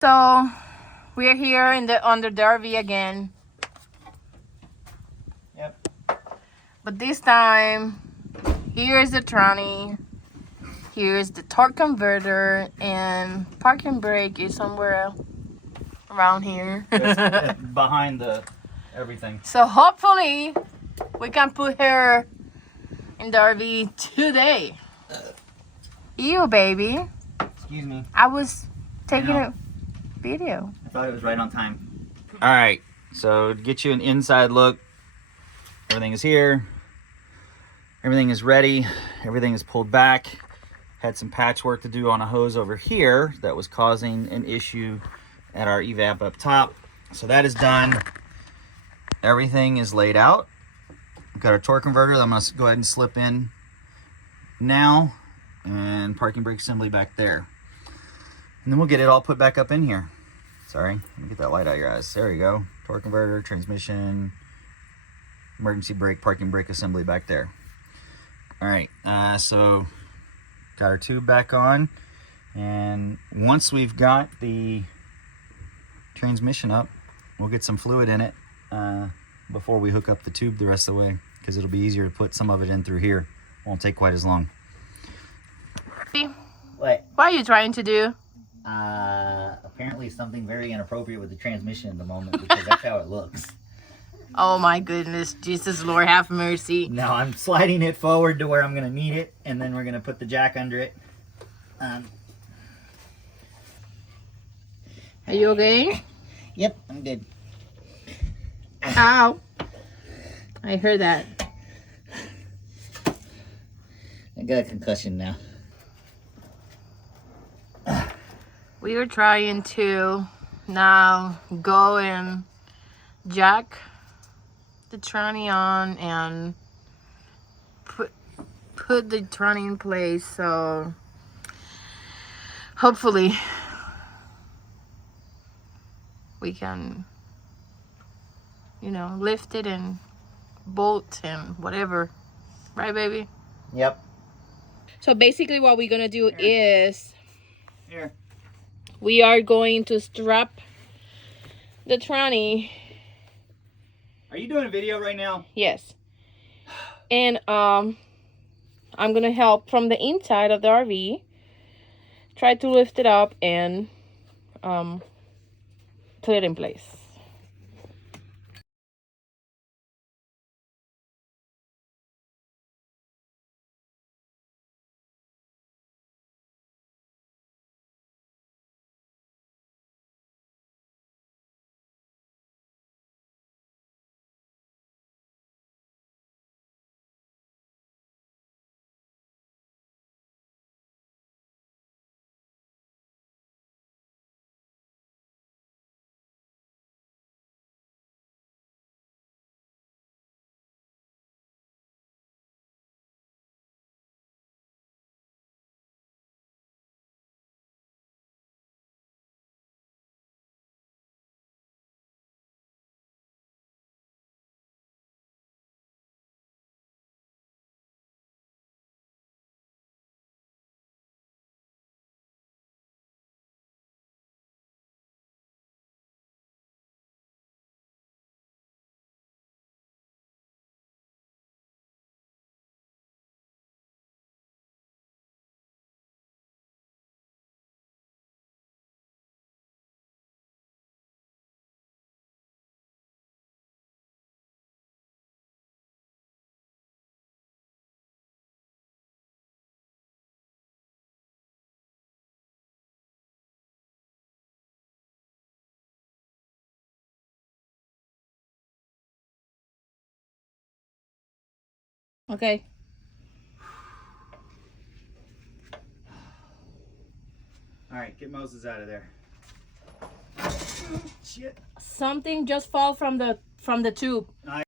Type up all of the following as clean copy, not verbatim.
So we're here in the under the RV again. Yep. But this time, here's the tranny, here's the torque converter, and parking brake is somewhere around here. It's behind the everything. So hopefully we can put her in the RV today. You baby. Excuse me. I was taking I know. a video. I thought it was right on time. All right. So to get you an inside look, everything is here. Everything is ready. Everything is pulled back. Had some patchwork to do on a hose over here that was causing an issue at our evap up top. So that is done. Everything is laid out. We've got our torque converter that I'm going to go ahead and slip in now, and parking brake assembly back there. And then we'll get it all put back up in here. Sorry, let me get that light out of your eyes. There you go. Torque converter, transmission, emergency brake, parking brake assembly back there. All right, so got our tube back on. And once we've got the transmission up, we'll get some fluid in it before we hook up the tube the rest of the way, because it'll be easier to put some of it in through here. Won't take quite as long. What? What are you trying to do? Apparently something very inappropriate with the transmission at the moment, because that's how it looks. Oh my goodness, Jesus Lord have mercy. Now I'm sliding it forward to where I'm gonna need it, and then we're gonna put the jack under it. Are you okay? Yep, I'm good. Ow. I heard that. I got a concussion now. We are trying to now go and jack the tranny on and put the tranny in place, so hopefully we can, you know, lift it and bolt and whatever, right baby? Yep. So basically what we're gonna do is Here. we are going to strap the tranny. Are you doing a video right now? Yes. And I'm gonna help from the inside of the RV. Try to lift it up and put it in place. Okay. All right, get Moses out of there. Shit. Something just fall from the tube. I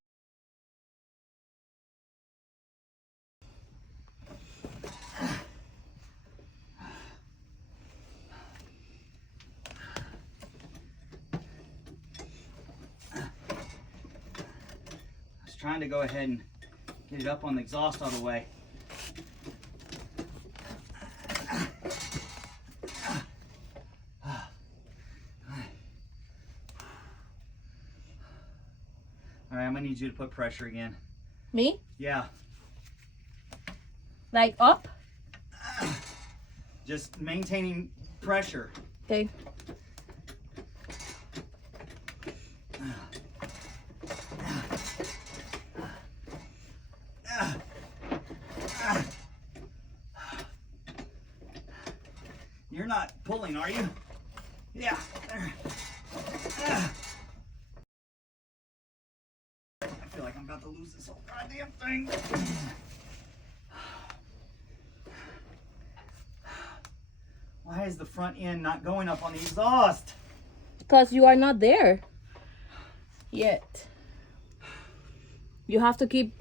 was trying to go ahead and get it up on the exhaust all the way. right, I'm gonna need you to put pressure again. Me? Yeah. Like up? Just maintaining pressure. Okay. You're not pulling, are you? Yeah. I feel like I'm about to lose this whole goddamn thing. Why is the front end not going up on the exhaust? Because you are not there yet. You have to keep